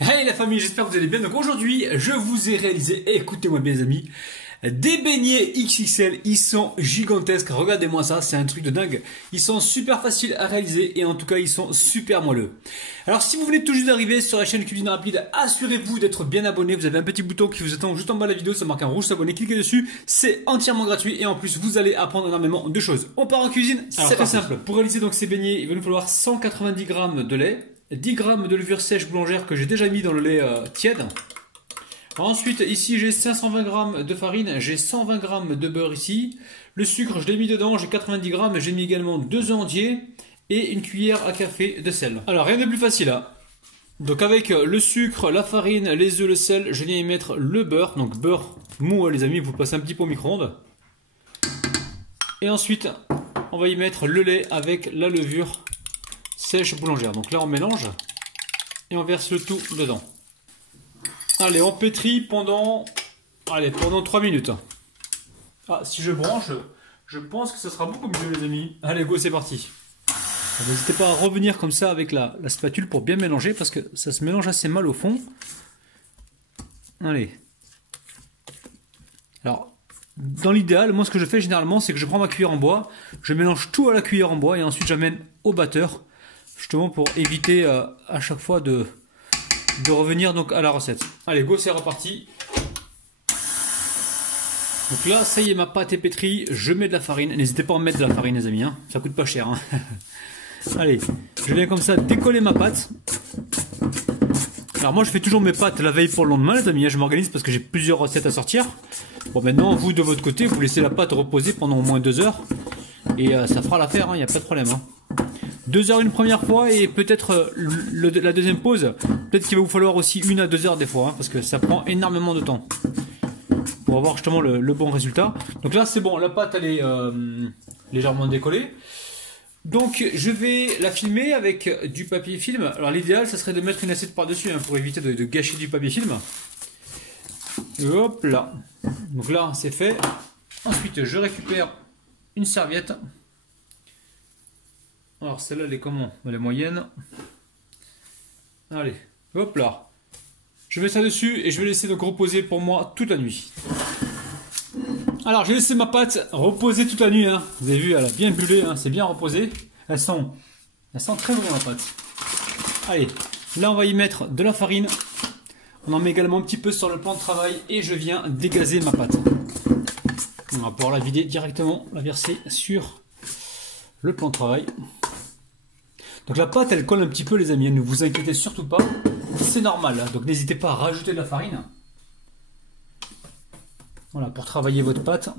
Hey la famille, j'espère que vous allez bien. Donc aujourd'hui, je vous ai réalisé, écoutez-moi bien les amis, des beignets XXL. Ils sont gigantesques, regardez-moi ça, c'est un truc de dingue. Ils sont super faciles à réaliser et en tout cas ils sont super moelleux. Alors si vous venez tout juste d'arriver sur la chaîne Cuisine Rapide, assurez-vous d'être bien abonné. Vous avez un petit bouton qui vous attend juste en bas de la vidéo, ça marque un rouge s'abonner, cliquez dessus, c'est entièrement gratuit et en plus vous allez apprendre énormément de choses. On part en cuisine, c'est très simple. Pour réaliser donc ces beignets, il va nous falloir 190 g de lait, 10 g de levure sèche boulangère que j'ai déjà mis dans le lait tiède. Ensuite, ici j'ai 520 g de farine, j'ai 120 g de beurre ici. Le sucre, je l'ai mis dedans, j'ai 90 g, j'ai mis également 2 œufs entiers et une cuillère à café de sel. Alors rien de plus facile hein. Donc avec le sucre, la farine, les œufs, le sel, je viens y mettre le beurre. Donc beurre mou hein, les amis, vous le passez un petit peu au micro-ondes. Et ensuite, on va y mettre le lait avec la levure sèche boulangère. Donc là on mélange et on verse le tout dedans. Allez, on pétrit pendant 3 minutes. Ah, si je branche, je pense que ça sera beaucoup mieux les amis. Allez, go, c'est parti. N'hésitez pas à revenir comme ça avec la spatule pour bien mélanger parce que ça se mélange assez mal au fond. Allez. Alors, dans l'idéal, moi ce que je fais généralement, c'est que je prends ma cuillère en bois, je mélange tout à la cuillère en bois et ensuite j'amène au batteur, justement pour éviter à chaque fois de revenir donc à la recette. Allez, go, c'est reparti. Donc là, ça y est, ma pâte est pétrie. Je mets de la farine. N'hésitez pas à en mettre de la farine, les amis. Hein. Ça coûte pas cher. Hein. Allez, je viens comme ça décoller ma pâte. Alors moi, je fais toujours mes pâtes la veille pour le lendemain, les amis. Je m'organise parce que j'ai plusieurs recettes à sortir. Bon, maintenant, vous, de votre côté, vous laissez la pâte reposer pendant au moins 2 heures. Et ça fera l'affaire, il n'y a pas de problème. Hein. 2 heures une première fois et peut-être la deuxième pause, peut-être qu'il va vous falloir aussi 1 à 2 heures des fois, hein, parce que ça prend énormément de temps pour avoir justement le bon résultat. Donc là c'est bon, la pâte elle est légèrement décollée. Donc je vais la filmer avec du papier film. Alors l'idéal ça serait de mettre une assiette par-dessus hein, pour éviter de gâcher du papier film. Et hop là. Donc là c'est fait. Ensuite je récupère une serviette. Alors celle-là elle est comment? Elle est moyenne. Allez, hop là. Je mets ça dessus et je vais laisser donc reposer pour moi toute la nuit. Alors j'ai laissé ma pâte reposer toute la nuit. Hein. Vous avez vu, elle a bien bullé, hein. C'est bien reposé. Elle sent très bon la pâte. Allez, là on va y mettre de la farine. On en met également un petit peu sur le plan de travail et je viens dégazer ma pâte. On va pouvoir la vider directement, la verser sur le plan de travail. Donc la pâte elle colle un petit peu les amis, ne vous inquiétez surtout pas, c'est normal. Donc n'hésitez pas à rajouter de la farine. Voilà, pour travailler votre pâte.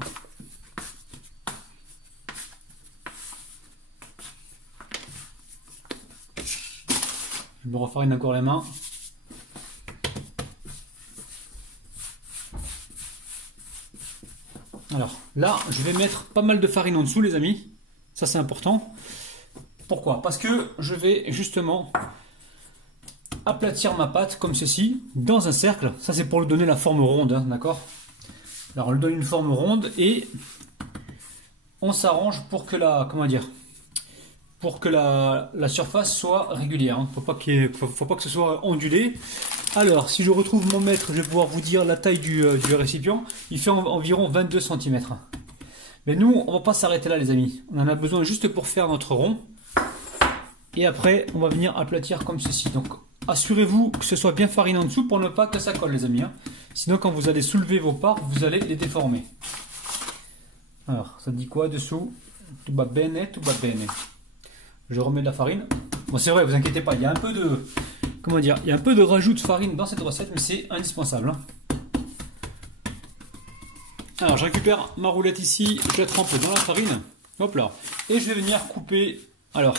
Je me refarine encore les mains. Alors là, je vais mettre pas mal de farine en dessous les amis, ça c'est important. Pourquoi? Parce que je vais justement aplatir ma pâte comme ceci, dans un cercle. Ça c'est pour lui donner la forme ronde, hein, d'accord? Alors on lui donne une forme ronde et on s'arrange pour que la surface soit régulière. Hein. Faut pas que ce soit ondulé. Alors si je retrouve mon mètre, je vais pouvoir vous dire la taille du récipient. Il fait environ 22 cm. Mais nous, on va pas s'arrêter là les amis. On en a besoin juste pour faire notre rond. Et après, on va venir aplatir comme ceci. Donc, assurez-vous que ce soit bien fariné en dessous pour ne pas que ça colle, les amis. Hein. Sinon, quand vous allez soulever vos parts, vous allez les déformer. Alors, ça dit quoi dessous? Tout va bene, tout va bene. Je remets de la farine. Bon, c'est vrai, vous inquiétez pas. Il y a un peu de, il y a un peu de rajout de farine dans cette recette, mais c'est indispensable. Hein. Alors, je récupère ma roulette ici, je la trempe dans la farine. Hop là. Et je vais venir couper. Alors.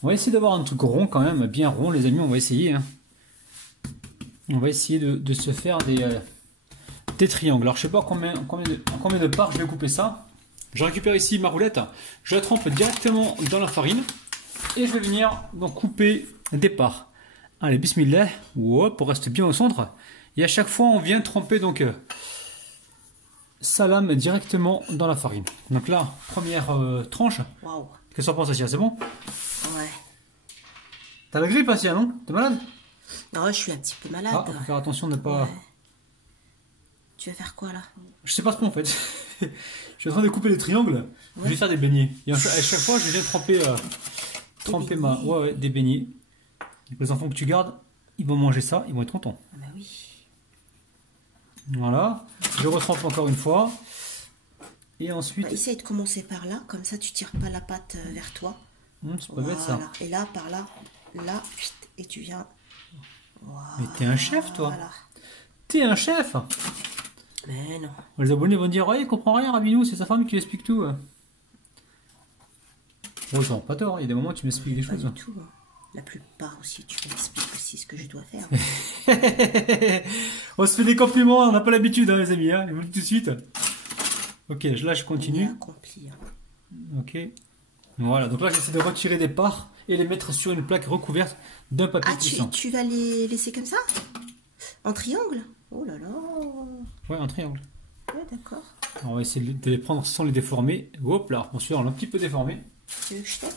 On va essayer d'avoir un truc rond quand même, bien rond les amis, on va essayer. Hein. On va essayer de se faire des triangles. Alors je sais pas combien de parts je vais couper ça. Je récupère ici ma roulette, je la trempe directement dans la farine et je vais venir donc couper des parts. Allez, bismillah, hop, on reste bien au centre. Et à chaque fois on vient tremper donc sa lame directement dans la farine. Donc là, première tranche. Qu'est-ce que tu en penses, Asia? C'est bon? Ouais. T'as la grippe, Asia, non? T'es malade? Non, je suis un petit peu malade. Ah, faut faire attention de ne pas... Ouais. Tu vas faire quoi là? Je sais pas trop en fait. Je suis en train de couper des triangles. Je vais faire des beignets. Et à chaque fois, je viens tremper des beignets. Donc, les enfants que tu gardes, ils vont manger ça, ils vont être contents. Ah bah oui. Voilà. Je retrempe encore une fois. Et ensuite... Bah, essaye de commencer par là, comme ça tu tires pas la pâte vers toi. C'est pas bête ça. Et là, par là, là, et tu viens. Voilà. Mais t'es un chef toi. Voilà. T'es un chef. Mais non. Les abonnés vont dire, ouais, il comprend rien, Rabinou, c'est sa femme qui lui explique tout. Bon, ils n'ont pas tort, il y a des moments où tu m'expliques des choses. Pas du tout. Hein. La plupart aussi, tu m'expliques aussi ce que je dois faire. On se fait des compliments, on n'a pas l'habitude, hein, les amis, hein, je vous le dis tout de suite. Ok, là je continue. Accompli, hein. Ok. Voilà, donc là j'essaie de retirer des parts et les mettre sur une plaque recouverte d'un papier cuisson. Tu vas les laisser comme ça? En triangle? Oh là là. Ouais, un triangle. Ouais, d'accord. Alors, on va essayer de les prendre sans les déformer. Hop là, on se fait un petit peu déformé. Tu veux que je t'aide?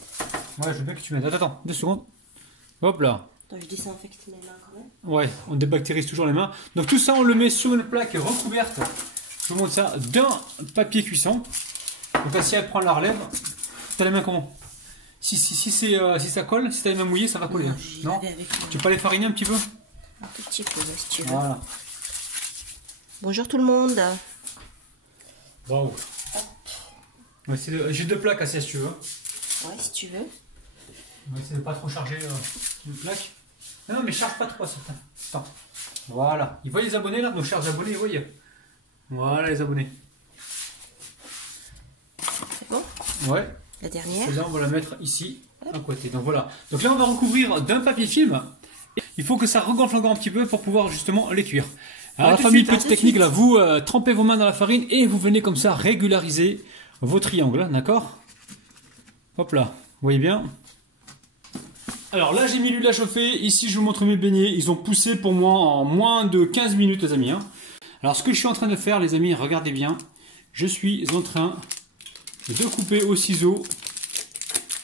Ouais, je veux bien que tu m'aides. Attends, 2 secondes. Hop là. Attends, je désinfecte mes mains quand même. Ouais, on débactérise toujours les mains. Donc tout ça, on le met sur une plaque recouverte. Je vous montre ça d'un papier cuisson. Donc là, si elle prend la relève, t'as les mains comment? Si ça colle, si t'as les mains mouillées, ça va coller. Non, tu peux pas les fariner un petit peu? Un tout petit peu, si tu veux. Voilà. Bonjour tout le monde. Waouh. Ouais, j'ai 2 plaques assez si tu veux. Ouais, si tu veux. On va essayer de pas trop charger une plaque. Non, mais charge pas trop certains. Attends. Voilà. Ils voient les abonnés là, nos chers abonnés, ils voient. Voilà les abonnés. C'est bon? Ouais. La dernière. Celle-là, on va la mettre ici, à côté. Donc voilà. Donc là, on va recouvrir d'un papier film. Il faut que ça regonfle encore un petit peu pour pouvoir justement les cuire. Alors la famille, petite technique là, vous trempez vos mains dans la farine et vous venez comme ça régulariser vos triangles, d'accord? Hop là, vous voyez bien? Alors là, j'ai mis l'huile à chauffer. Ici, je vous montre mes beignets. Ils ont poussé pour moi en moins de 15 minutes, les amis. Hein. Alors, ce que je suis en train de faire, les amis, regardez bien. Je suis en train de couper au ciseau.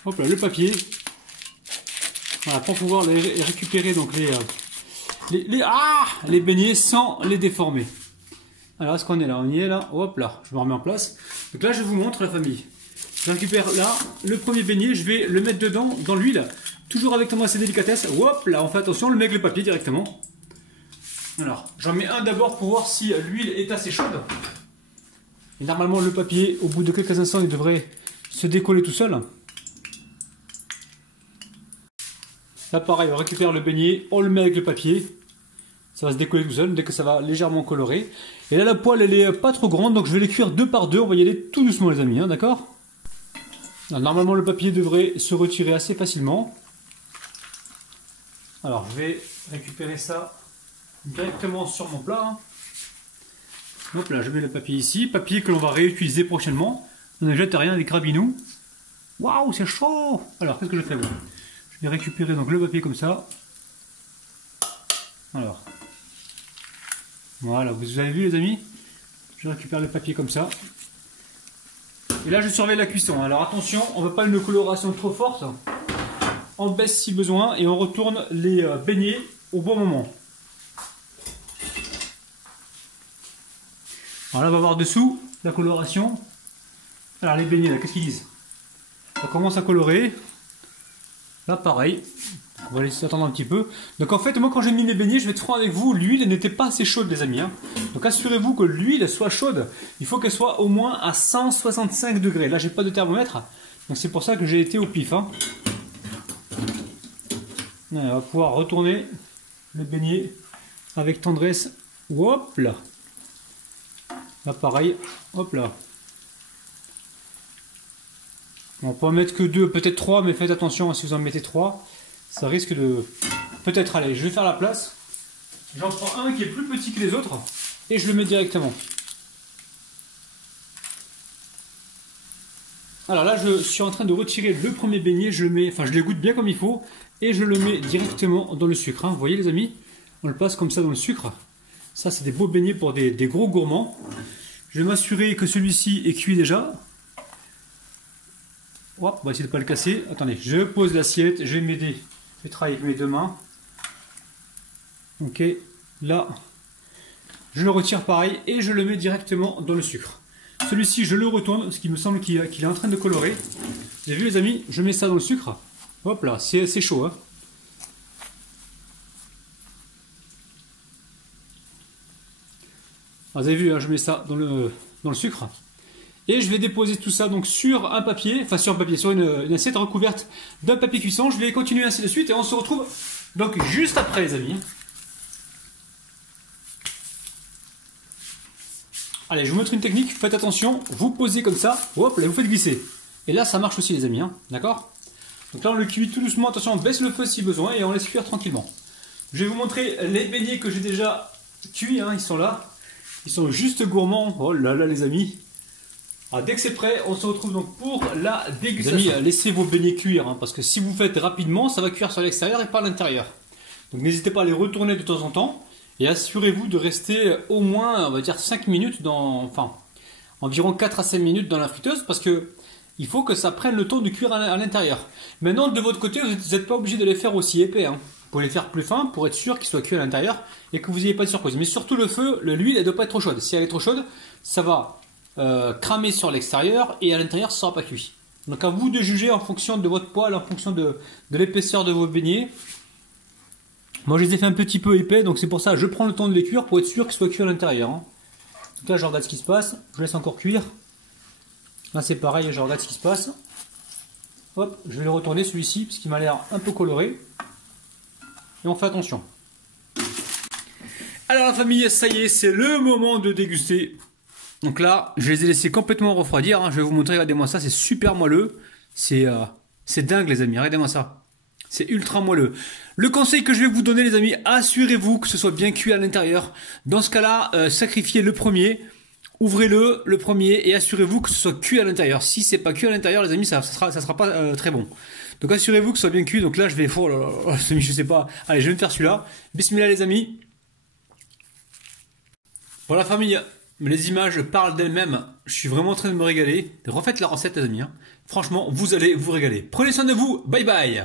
Hop là, le papier. Voilà, pour pouvoir les récupérer donc les beignets sans les déformer. Alors, est-ce qu'on est là? On y est là. Hop là, je me remets en place. Donc là, je vous montre la famille. Je récupère là le premier beignet. Je vais le mettre dedans, dans l'huile. Toujours avec tendance et délicatesse. Hop là, on fait attention, on le met avec le papier directement. Alors, j'en mets un d'abord pour voir si l'huile est assez chaude. Et normalement, le papier, au bout de quelques instants, il devrait se décoller tout seul. Là, pareil, on récupère le beignet, on le met avec le papier. Ça va se décoller tout seul dès que ça va légèrement colorer. Et là, la poêle, elle est pas trop grande, donc je vais les cuire 2 par 2. On va y aller tout doucement, les amis, hein, d'accord? Normalement, le papier devrait se retirer assez facilement. Alors, je vais récupérer ça directement sur mon plat. Hein. Hop là, je mets le papier ici. Papier que l'on va réutiliser prochainement. On ne jette rien des crabinous. Waouh, c'est chaud! Alors, qu'est-ce que je fais? Je vais récupérer donc le papier comme ça. Alors, voilà, vous avez vu les amis? Je récupère le papier comme ça. Et là, je surveille la cuisson. Alors attention, on ne veut pas une coloration trop forte. On baisse si besoin et on retourne les beignets au bon moment. Alors là, on va voir dessous la coloration. Alors les beignets, là, qu'est-ce qu'ils disent? Ça commence à colorer. Là, pareil. On va laisser attendre un petit peu. Donc en fait, moi quand j'ai mis mes beignets, je vais être franc avec vous, l'huile n'était pas assez chaude, les amis. Hein. Donc assurez-vous que l'huile soit chaude. Il faut qu'elle soit au moins à 165 degrés. Là, j'ai pas de thermomètre. Donc c'est pour ça que j'ai été au pif. Hein. On va pouvoir retourner le beignet avec tendresse. Hop là. Là pareil. Hop là. On peut en mettre que 2, peut-être 3, mais faites attention si vous en mettez 3. Ça risque de peut-être aller. Je vais faire la place. J'en prends un qui est plus petit que les autres et je le mets directement. Alors là, je suis en train de retirer le premier beignet. Je le mets, enfin, je l'égoutte bien comme il faut et je le mets directement dans le sucre. Hein. Vous voyez les amis, on le passe comme ça dans le sucre. Ça, c'est des beaux beignets pour des gros gourmands. Je vais m'assurer que celui-ci est cuit déjà. Hop, on va essayer de ne pas le casser. Attendez, je pose l'assiette, je vais m'aider. Je vais travailler avec mes 2 mains. Ok, là, je le retire pareil et je le mets directement dans le sucre. Celui-ci, je le retourne parce qu'il me semble qu'il est en train de colorer. Vous avez vu les amis, je mets ça dans le sucre. Hop là, c'est chaud. Hein. Vous avez vu, hein, je mets ça dans le sucre. Et je vais déposer tout ça donc sur un papier, enfin sur un papier, sur une assiette recouverte d'un papier cuisson. Je vais continuer ainsi de suite et on se retrouve donc juste après les amis. Allez, je vous montre une technique, faites attention, vous posez comme ça, hop, là vous faites glisser. Et là ça marche aussi les amis, hein, d'accord? Donc là on le cuit tout doucement, attention on baisse le feu si besoin et on laisse cuire tranquillement. Je vais vous montrer les beignets que j'ai déjà cuits, hein, ils sont là. Ils sont juste gourmands, oh là là les amis. Ah, dès que c'est prêt, on se retrouve donc pour la dégustation. Les amis, laissez vos beignets cuire, hein, parce que si vous faites rapidement, ça va cuire sur l'extérieur et pas à l'intérieur. Donc n'hésitez pas à les retourner de temps en temps. Et assurez-vous de rester au moins, on va dire 5 minutes environ 4 à 5 minutes dans la friteuse parce que il faut que ça prenne le temps de cuire à l'intérieur. Maintenant, de votre côté, vous n'êtes pas obligé de les faire aussi épais. Hein. Vous pouvez les faire plus fins pour être sûr qu'ils soient cuits à l'intérieur et que vous n'ayez pas de surprise. Mais surtout le feu, l'huile, elle ne doit pas être trop chaude. Si elle est trop chaude, ça va cramer sur l'extérieur et à l'intérieur, ça ne sera pas cuit. Donc à vous de juger en fonction de votre poêle, en fonction de l'épaisseur de vos beignets. Moi je les ai fait un petit peu épais, donc c'est pour ça que je prends le temps de les cuire pour être sûr qu'ils soient cuits à l'intérieur. Hein. Donc là je regarde ce qui se passe, je laisse encore cuire. Là c'est pareil, je regarde ce qui se passe. Hop, je vais le retourner celui-ci, parce qu'il m'a l'air un peu coloré. Et on fait attention. Alors la famille, ça y est, c'est le moment de déguster. Donc là, je les ai laissés complètement refroidir. Hein. Je vais vous montrer, regardez-moi ça, c'est super moelleux. C'est dingue les amis, regardez-moi ça. C'est ultra moelleux. Le conseil que je vais vous donner les amis, assurez-vous que ce soit bien cuit à l'intérieur. Dans ce cas-là, sacrifiez le premier, ouvrez-le premier et assurez-vous que ce soit cuit à l'intérieur. Si c'est pas cuit à l'intérieur les amis, ça sera pas très bon. Donc assurez-vous que ce soit bien cuit. Donc là je vais, oh là là, je sais pas. Allez, je vais me faire celui-là. Bismillah les amis. Voilà famille, les images parlent d'elles-mêmes. Je suis vraiment en train de me régaler. Refaites la recette les amis. Hein. Franchement, vous allez vous régaler. Prenez soin de vous. Bye bye.